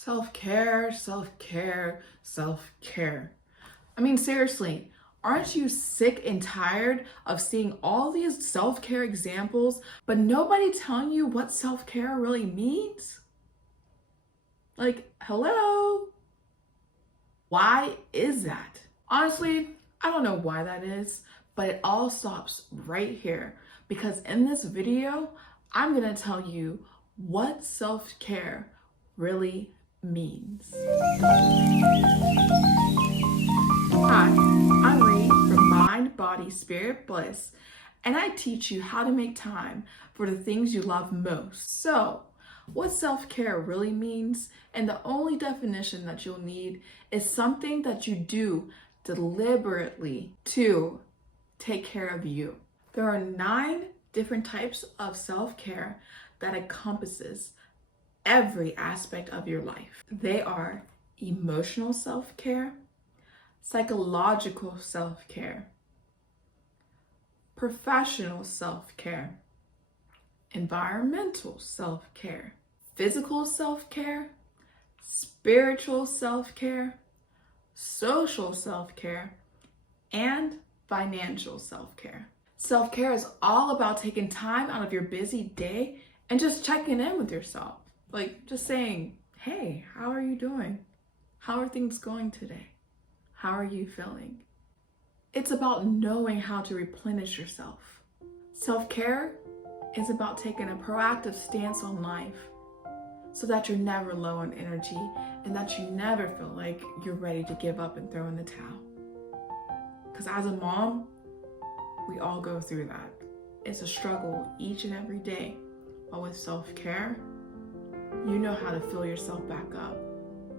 Self-care, self-care, self-care. I mean, seriously, aren't you sick and tired of seeing all these self-care examples, but nobody telling you what self-care really means? Like, hello? Why is that? Honestly, I don't know why that is, but it all stops right here because in this video, I'm gonna tell you what self-care really means. Hi, I'm Reed from Mind Body Spirit Bliss, and I teach you how to make time for the things you love most. So, what self-care really means, and the only definition that you'll need is something that you do deliberately to take care of you. There are 9 different types of self-care that encompasses every aspect of your life. They are emotional self-care, psychological self-care, professional self-care, environmental self-care, physical self-care, spiritual self-care, social self-care, and financial self-care. Self-care is all about taking time out of your busy day and just checking in with yourself. Like just saying, hey, how are you doing? How are things going today? How are you feeling? It's about knowing how to replenish yourself. Self-care is about taking a proactive stance on life so that you're never low on energy and that you never feel like you're ready to give up and throw in the towel. Because as a mom, we all go through that. It's a struggle each and every day. But with self-care, you know how to fill yourself back up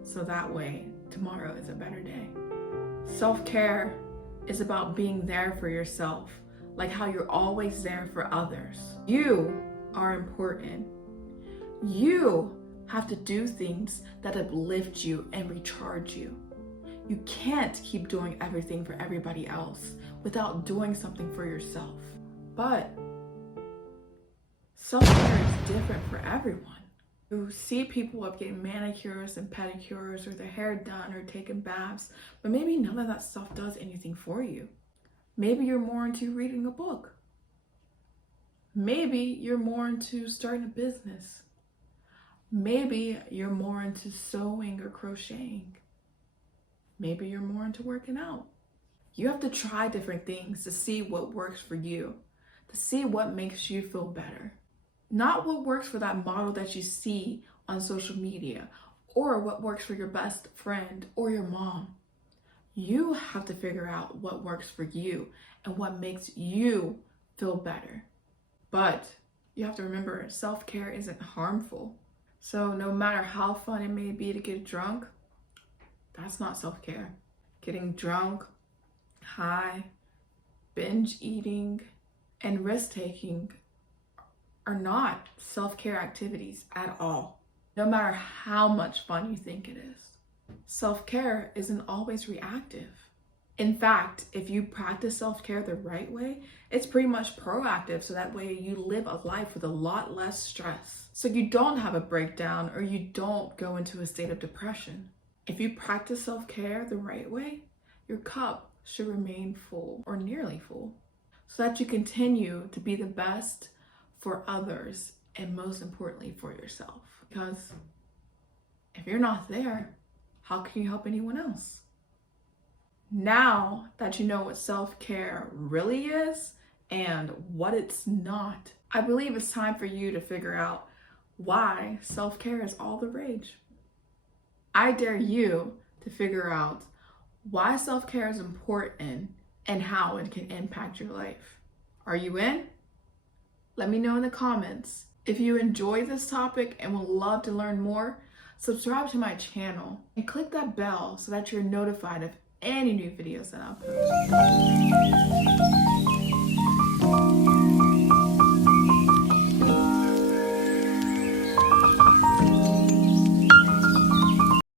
so that way tomorrow is a better day. Self-care is about being there for yourself, like how you're always there for others. You are important. You have to do things that uplift you and recharge you. You can't keep doing everything for everybody else without doing something for yourself. But self-care is different for everyone. You see people up getting manicures and pedicures or their hair done or taking baths, but maybe none of that stuff does anything for you. Maybe you're more into reading a book. Maybe you're more into starting a business. Maybe you're more into sewing or crocheting. Maybe you're more into working out. You have to try different things to see what works for you, to see what makes you feel better. Not what works for that model that you see on social media or what works for your best friend or your mom. You have to figure out what works for you and what makes you feel better. But you have to remember, self-care isn't harmful. So no matter how fun it may be to get drunk, that's not self-care. Getting drunk, high, binge eating, and risk-taking are not self-care activities at all, no matter how much fun you think it is. Self-care isn't always reactive. In fact, if you practice self-care the right way, it's pretty much proactive, so that way you live a life with a lot less stress. So you don't have a breakdown or you don't go into a state of depression. If you practice self-care the right way, your cup should remain full or nearly full, so that you continue to be the best for others and most importantly for yourself. Because if you're not there, how can you help anyone else? Now that you know what self-care really is and what it's not, I believe it's time for you to figure out why self-care is all the rage. I dare you to figure out why self-care is important and how it can impact your life. Are you in? Let me know in the comments. If you enjoy this topic and would love to learn more, subscribe to my channel and click that bell so that you're notified of any new videos that I post.